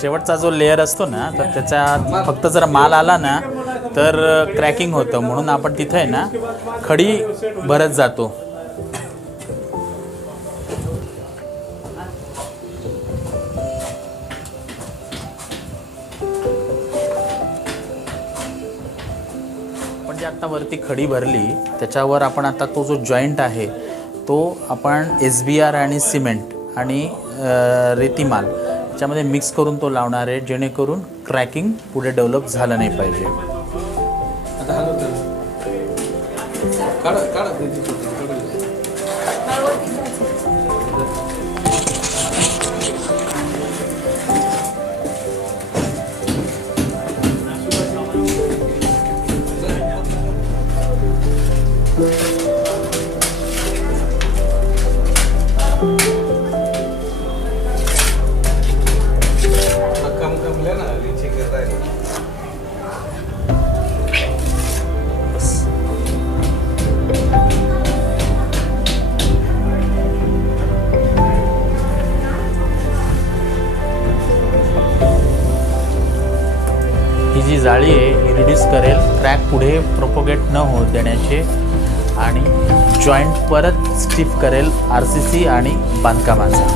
शेवटचा जो लेअर असतो ना तर त्याच्यात फक्त जर माल आला ना तर क्रॅकिंग होतं, म्हणून आपण तिथे आहे ना खडी भरत जातो. आपण जे आता वरती खडी भरली त्याच्यावर आपण आता तो जो जॉईंट आहे तो आपण SBR आणि सिमेंट आणि रेतीमाल याच्यामध्ये मिक्स करून तो लावणार आहे, जेणेकरून क्रॅकिंग पुढे डेव्हलप झालं नाही पाहिजे. ही जी जाळी आहे ही रिड्यूस करेल क्रॅक पुढे प्रोपोगेट न होऊ देण्याचे आणि जॉईंट परत स्टिफ करेल RCC आणि बांधकामाचा.